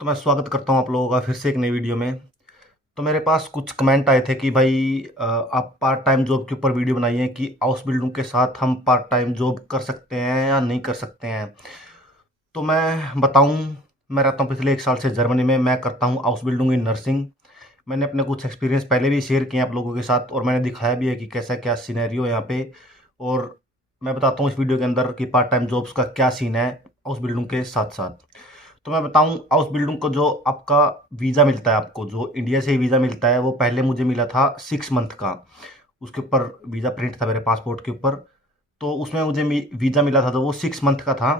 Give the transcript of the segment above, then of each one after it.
तो मैं स्वागत करता हूँ आप लोगों का फिर से एक नई वीडियो में। तो मेरे पास कुछ कमेंट आए थे कि भाई आप पार्ट टाइम जॉब के ऊपर वीडियो बनाइए कि हाउस बिल्डिंग के साथ हम पार्ट टाइम जॉब कर सकते हैं या नहीं कर सकते हैं। तो मैं बताऊँ, मैं रहता हूँ पिछले 1 साल से जर्मनी में। मैं करता हूँ हाउस बिल्डिंग इन नर्सिंग। मैंने अपने कुछ एक्सपीरियंस पहले भी शेयर किए हैं आप लोगों के साथ और मैंने दिखाया भी है कि कैसा क्या सिनेरियो है यहाँ पे। और मैं बताता हूँ इस वीडियो के अंदर कि पार्ट टाइम जॉब्स का क्या सीन है हाउस बिल्डिंग के साथ साथ। तो मैं बताऊं, हाउस बिल्डिंग को जो आपका वीज़ा मिलता है, आपको जो इंडिया से वीज़ा मिलता है वो पहले मुझे मिला था 6 मंथ का। उसके ऊपर वीज़ा प्रिंट था मेरे पासपोर्ट के ऊपर। तो उसमें मुझे वीज़ा मिला था तो वो 6 मंथ का था।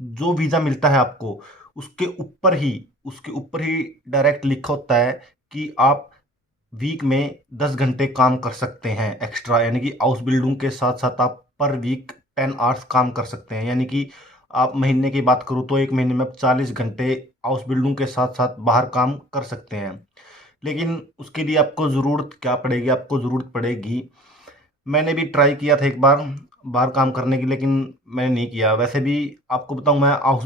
जो वीज़ा मिलता है आपको उसके ऊपर ही उसके ऊपर ही डायरेक्ट लिखा होता है कि आप वीक में 10 घंटे काम कर सकते हैं एक्स्ट्रा, यानी कि हाउस बिल्डिंग के साथ साथ आप पर वीक 10 आवर्स काम कर सकते हैं। यानी कि आप महीने की बात करूँ तो एक महीने में आप 40 घंटे हाउस बिल्डिंग के साथ साथ बाहर काम कर सकते हैं। लेकिन उसके लिए आपको ज़रूरत क्या पड़ेगी, आपको ज़रूरत पड़ेगी, मैंने भी ट्राई किया था एक बार बाहर काम करने की, लेकिन मैंने नहीं किया। वैसे भी आपको बताऊं, मैं हाउस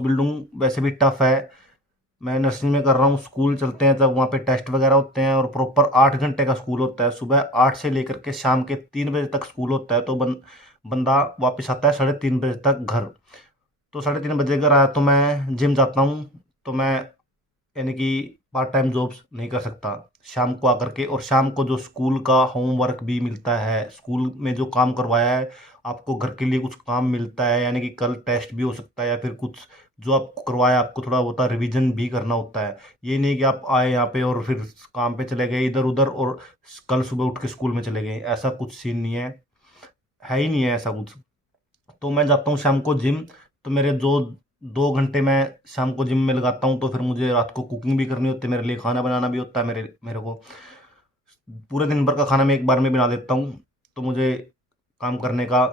बिल्डिंग वैसे भी टफ़ है। मैं नर्सिंग में कर रहा हूँ, स्कूल चलते हैं तब वहाँ पे टेस्ट वगैरह होते हैं और प्रॉपर 8 घंटे का स्कूल होता है। सुबह 8 से लेकर के शाम के 3 बजे तक स्कूल होता है। तो बंदा वापस आता है 3:30 बजे तक घर। तो 3:30 बजे घर आया तो मैं जिम जाता हूँ। तो मैं यानी कि पार्ट टाइम जॉब्स नहीं कर सकता शाम को आकर के। और शाम को जो स्कूल का होमवर्क भी मिलता है, स्कूल में जो काम करवाया है आपको घर के लिए कुछ काम मिलता है, यानी कि कल टेस्ट भी हो सकता है या फिर कुछ जो आपको करवाया आपको थोड़ा बहुत रिवीजन भी करना होता है। ये नहीं कि आप आए यहाँ पे और फिर काम पे चले गए इधर उधर और कल सुबह उठ के स्कूल में चले गए, ऐसा कुछ सीन नहीं है ही नहीं है ऐसा कुछ। तो मैं जाता हूँ शाम को जिम। तो मेरे जो 2 घंटे मैं शाम को जिम में लगाता हूँ तो फिर मुझे रात को कुकिंग भी करनी होती है, मेरे लिए खाना बनाना भी होता है। मेरे मेरे को पूरे दिन भर का खाना मैं एक बार में बना देता हूँ। तो मुझे काम करने का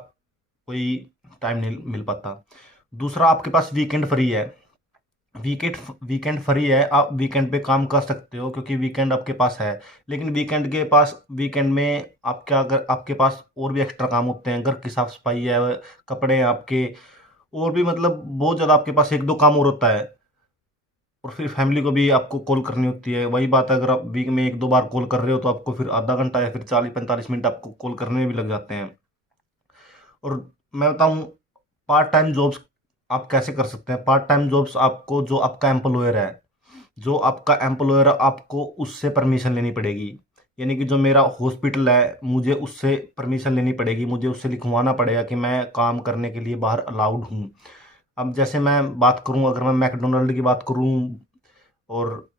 कोई टाइम नहीं मिल पाता। दूसरा, आपके पास वीकेंड फ्री है। वीकेंड वीकेंड फ्री है, आप वीकेंड पे काम कर सकते हो क्योंकि वीकेंड आपके पास है। लेकिन वीकेंड में आप क्या, अगर आपके पास और भी एक्स्ट्रा काम होते हैं, घर की साफ सफाई है, कपड़े हैं आपके, और भी मतलब बहुत ज़्यादा आपके पास एक दो काम और होता है। और फिर फैमिली को भी आपको कॉल करनी होती है। वही बात है, अगर आप वीक में एक दो बार कॉल कर रहे हो तो आपको फिर आधा घंटा या फिर 40-45 मिनट आपको कॉल करने में भी लग जाते हैं। और मैं बताऊँ, पार्ट टाइम जॉब्स आप कैसे कर सकते हैं। पार्ट टाइम जॉब्स आपको, जो आपका एम्प्लॉयर है आपको उससे परमिशन लेनी पड़ेगी। यानी कि जो मेरा हॉस्पिटल है मुझे उससे परमिशन लेनी पड़ेगी, मुझे उससे लिखवाना पड़ेगा कि मैं काम करने के लिए बाहर अलाउड हूँ। अब जैसे मैं बात करूँ, अगर मैं मैकडोनल्ड की बात करूँ और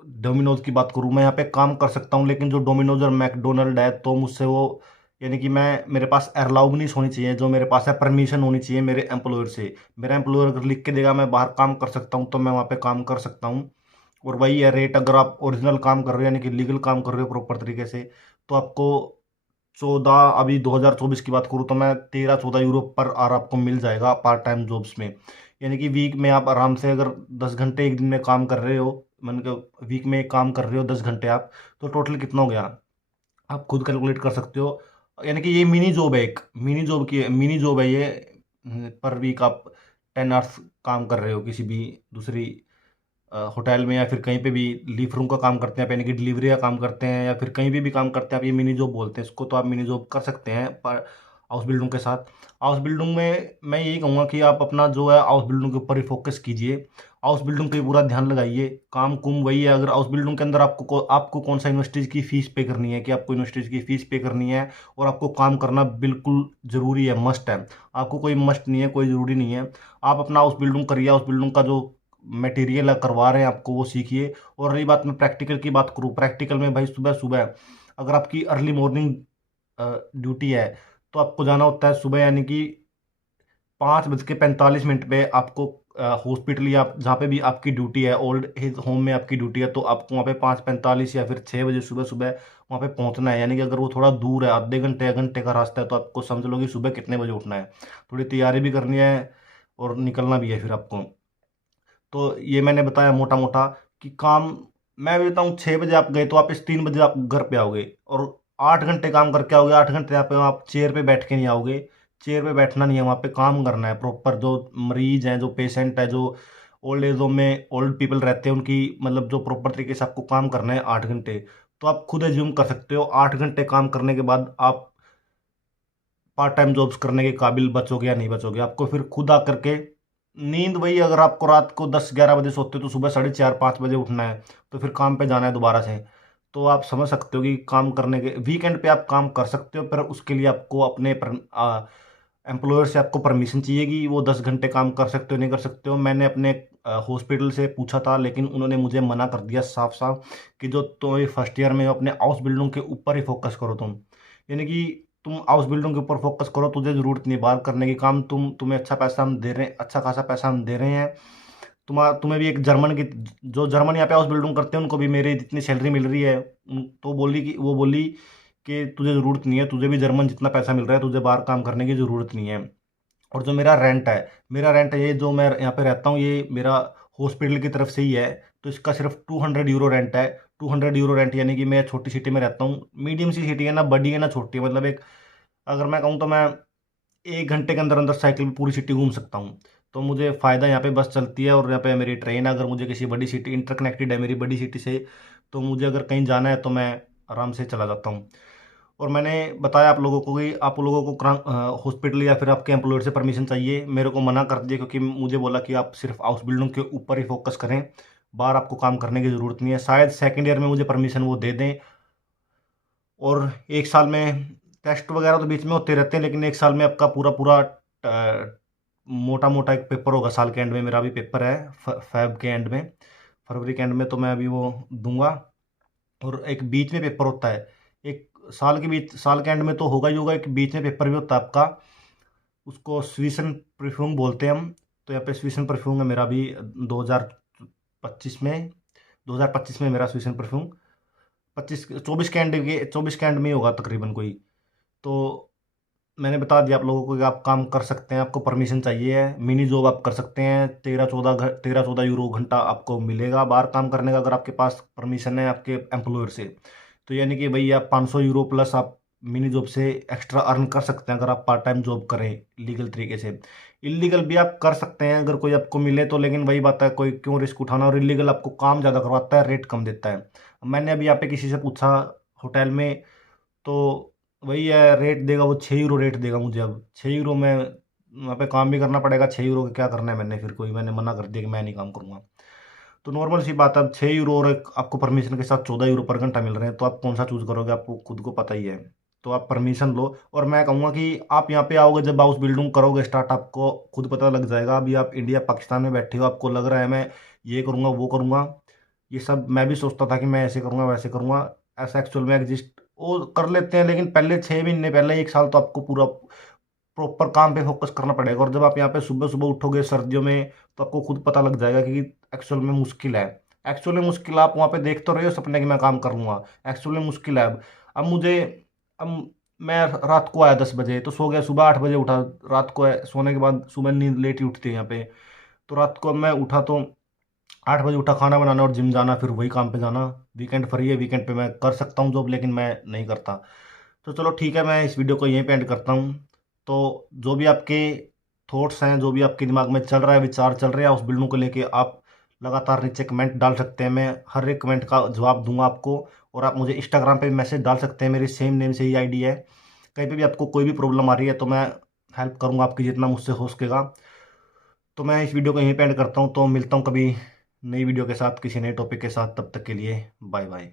डोमिनोज की बात करूँ, मैं यहाँ पे काम कर सकता हूँ। लेकिन जो डोमिनोज और मैकडोनल्ड है तो मुझसे वो, यानी कि मैं, मेरे पास अलाउडनेस होनी चाहिए, जो मेरे पास है परमिशन होनी चाहिए मेरे एम्प्लॉयर से। मेरा एम्प्लॉयर अगर लिख के देगा मैं बाहर काम कर सकता हूँ तो मैं वहाँ पे काम कर सकता हूँ। और वही है रेट, अगर आप ओरिजिनल काम कर रहे हो यानी कि लीगल काम कर रहे हो प्रॉपर तरीके से, तो आपको 14, अभी 2024 की बात करूँ तो मैं 13-14 यूरो पर आवर आपको मिल जाएगा पार्ट टाइम जॉब्स में। यानी कि वीक में आप आराम से अगर 10 घंटे एक दिन में काम कर रहे हो, मान के वीक में काम कर रहे हो 10 घंटे आप, तो टोटल कितना हो गया आप खुद कैलकुलेट कर सकते हो। यानी कि ये मिनी जॉब है, एक मिनी जॉब है ये। पर वीक आप 10 आवर्स काम कर रहे हो किसी भी दूसरी होटल में या फिर कहीं पे भी लीफ रूम का काम करते हैं, यानी कि डिलीवरी का काम करते हैं या फिर कहीं भी काम करते हैं, आप ये मिनी जॉब बोलते हैं इसको। तो आप मिनी जॉब कर सकते हैं पर हाउस बिल्डिंग के साथ। हाउस बिल्डिंग में मैं यही कहूँगा कि आप अपना जो है हाउस बिल्डिंग के ऊपर ही फोकस कीजिए, हाउस बिल्डिंग पे पूरा ध्यान लगाइए। काम कुम वही है, अगर हाउस बिल्डिंग के अंदर आपको कौन सा यूनिवर्सिटीज़ की फ़ीस पे करनी है, कि आपको यूनिवर्सिटीज़ की फ़ीस पे करनी है और आपको काम करना बिल्कुल ज़रूरी है, मस्ट है। आपको कोई मस्ट नहीं है, कोई ज़रूरी नहीं है। आप अपना हाउस बिल्डिंग करिए, हाउस बिल्डिंग का जो मटेरियल करवा रहे हैं आपको वो सीखिए। और रही बात, मैं प्रैक्टिकल की बात करूँ, प्रैक्टिकल में भाई सुबह सुबह अगर आपकी अर्ली मॉर्निंग ड्यूटी है तो आपको जाना होता है सुबह, यानी कि 5:45 पे आपको हॉस्पिटल या जहाँ पे भी आपकी ड्यूटी है, ओल्ड एज होम में आपकी ड्यूटी है, तो आपको वहाँ पे 5:45 या फिर 6 बजे सुबह सुबह वहाँ पे पहुँचना है। यानी कि अगर वो थोड़ा दूर है, आधे घंटे या घंटे का रास्ता है, तो आपको समझ लो कि सुबह कितने बजे उठना है। थोड़ी तैयारी भी करनी है और निकलना भी है फिर आपको। तो ये मैंने बताया मोटा मोटा कि काम, मैं भी बताऊँ 6 बजे आप गए तो वापस 3 बजे आप घर पे आओगे और 8 घंटे काम करके आओगे। 8 घंटे यहाँ पे आप चेयर पे बैठ के नहीं आओगे, चेयर पे बैठना नहीं है, वहाँ पे काम करना है प्रॉपर। जो मरीज हैं, जो पेशेंट है, जो ओल्ड एज होम में ओल्ड पीपल रहते हैं, उनकी मतलब जो प्रॉपर तरीके से आपको काम करना है 8 घंटे, तो आप खुद एज्यूम कर सकते हो 8 घंटे काम करने के बाद आप पार्ट टाइम जॉब्स करने के काबिल बचोगे या नहीं बचोगे। आपको फिर खुद आकर के नींद, वही अगर आपको रात को 10-11 बजे सोते हो तो सुबह 4:30-5 बजे उठना है, तो फिर काम पे जाना है दोबारा से। तो आप समझ सकते हो कि काम करने के वीकेंड पे आप काम कर सकते हो, पर उसके लिए आपको अपने एम्प्लॉयर से आपको परमिशन चाहिए कि वो 10 घंटे काम कर सकते हो नहीं कर सकते हो। मैंने अपने हॉस्पिटल से पूछा था, लेकिन उन्होंने मुझे मना कर दिया साफ साफ कि जो तुम फर्स्ट ईयर में हो अपने हाउस बिल्डिंग के ऊपर ही फोकस करो तुम, यानी कि तुम हाउस बिल्डिंग के ऊपर फोकस करो, तुझे ज़रूरत नहीं बाहर करने की काम। तुम्हें अच्छा पैसा हम दे रहे हैं, अच्छा खासा पैसा हम दे रहे हैं। तुम्हें भी एक जर्मन की, जो जर्मन यहाँ पे हाउस बिल्डिंग करते हैं उनको भी मेरे जितनी सैलरी मिल रही है। तो वो बोली कि तुझे ज़रूरत नहीं है, तुझे भी जर्मन जितना पैसा मिल रहा है, तुझे बाहर काम करने की ज़रूरत नहीं है। और जो मेरा रेंट है ये जो मैं यहाँ पे रहता हूँ, ये मेरा हॉस्पिटल की तरफ से ही है, तो इसका सिर्फ 200 यूरो रेंट है। 200 यूरो रेंट, यानी कि मैं छोटी सिटी में रहता हूँ, मीडियम सी सिटी है, ना बड़ी है ना छोटी है, मतलब एक, अगर मैं कहूँ तो मैं 1 घंटे के अंदर अंदर साइकिल में पूरी सिटी घूम सकता हूँ। तो मुझे फ़ायदा, यहाँ पे बस चलती है और यहाँ पे मेरी ट्रेन है। अगर मुझे किसी बड़ी सिटी, इंटरकनेक्टेड है मेरी बड़ी सिटी से, तो मुझे अगर कहीं जाना है तो मैं आराम से चला जाता हूँ। और मैंने बताया आप लोगों को कि आप लोगों को हॉस्पिटल या फिर आपके एम्प्लॉयर से परमिशन चाहिए, मेरे को मना कर दिया, क्योंकि मुझे बोला कि आप सिर्फ हाउस बिल्डिंग के ऊपर ही फोकस करें, बाहर आपको काम करने की ज़रूरत नहीं है। शायद सेकंड ईयर में मुझे परमिशन वो दे दें। और 1 साल में टेस्ट वगैरह तो बीच में होते रहते हैं, लेकिन 1 साल में आपका पूरा पूरा मोटा मोटा एक पेपर होगा साल के एंड में। मेरा भी पेपर है फेब के एंड में, फरवरी के एंड में, तो मैं अभी वो दूंगा। और एक बीच में पेपर होता है, एक साल के एंड में तो होगा ही होगा, एक बीच में पेपर भी होता है आपका, उसको स्वीसन परफ्यूम बोलते हैं हम। तो यहाँ पे स्वीसन परफ्यूम है मेरा भी 2025 में, 2025 में मेरा स्वीसन परफ्यूम 24 के एंड में ही होगा तकरीबन कोई। तो मैंने बता दिया आप लोगों को कि आप काम कर सकते हैं, आपको परमिशन चाहिए है, मिनी जॉब आप कर सकते हैं, 13-14 यूरो घंटा आपको मिलेगा बाहर काम करने का, अगर आपके पास परमिशन है आपके एम्प्लॉयर से। तो यानी कि भाई आप 500 यूरो प्लस आप मिनी जॉब से एक्स्ट्रा अर्न कर सकते हैं, अगर आप पार्ट टाइम जॉब करें लीगल तरीके से। इलीगल भी आप कर सकते हैं अगर कोई आपको मिले तो, लेकिन वही बात है, कोई क्यों रिस्क उठाना। और इलीगल आपको काम ज़्यादा करवाता है, रेट कम देता है। मैंने अभी यहाँ पे किसी से पूछा होटल में, तो वही है, रेट देगा वो 6 यूरो रेट देगा मुझे। अब 6 यूरो में वहाँ पे काम भी करना पड़ेगा, 6 यूरो का क्या करना है मैंने, फिर कोई मैंने मना कर दिया कि मैं नहीं काम करूँगा। तो नॉर्मल सी बात है, अब 6 यूरो और आपको परमिशन के साथ 14 यूरो पर घंटा मिल रहे हैं, तो आप कौन सा चूज़ करोगे, आपको खुद को पता ही है। तो आप परमिशन लो। और मैं कहूँगा कि आप यहाँ पे आओगे, जब हाउस बिल्डिंग करोगे स्टार्ट, आपको खुद पता लग जाएगा। अभी आप इंडिया पाकिस्तान में बैठे हो, आपको लग रहा है मैं ये करूँगा वो करूँगा, ये सब मैं भी सोचता था कि मैं ऐसे करूँगा वैसे करूँगा, ऐसा एक्चुअल में एग्जिस्ट वो कर लेते हैं। लेकिन पहले 6 महीने पहले 1 साल तो आपको पूरा प्रॉपर काम पे फोकस करना पड़ेगा। और जब आप यहाँ पे सुबह सुबह उठोगे सर्दियों में, तो आपको खुद पता लग जाएगा कि एक्चुअल में मुश्किल है। एक्चुअल में मुश्किल, आप वहाँ पे देख तो रहे हो सपने कि मैं काम कर लूँगा, एक्चुअल में मुश्किल है। अब मुझे, अब मैं रात को आया 10 बजे तो सो गया, सुबह 8 बजे उठा। रात को सोने के बाद सुबह नींद लेट ही उठती है यहाँ पे। तो रात को मैं उठा तो 8 बजे उठा, खाना बनाना और जिम जाना, फिर वही काम पे जाना। वीकेंड फ्री है, वीकेंड पे मैं कर सकता हूँ जॉब, लेकिन मैं नहीं करता। तो चलो ठीक है, मैं इस वीडियो को यहीं पे एंड करता हूँ। तो जो भी आपके थॉट्स हैं, जो भी आपके दिमाग में चल रहा है, विचार चल रहे हैं उस बिल्डिंग को लेके, आप लगातार नीचे कमेंट डाल सकते हैं। मैं हर एक कमेंट का जवाब दूंगा आपको। और आप मुझे इंस्टाग्राम पे भी मैसेज डाल सकते हैं, मेरी सेम नेम से ही आईडी है। कहीं पे भी आपको कोई भी प्रॉब्लम आ रही है तो मैं हेल्प करूंगा आपकी, जितना मुझसे हो सकेगा। तो मैं इस वीडियो को यहीं पे एंड करता हूँ, तो मिलता हूँ कभी नई वीडियो के साथ, किसी नए टॉपिक के साथ। तब तक के लिए बाय बाय।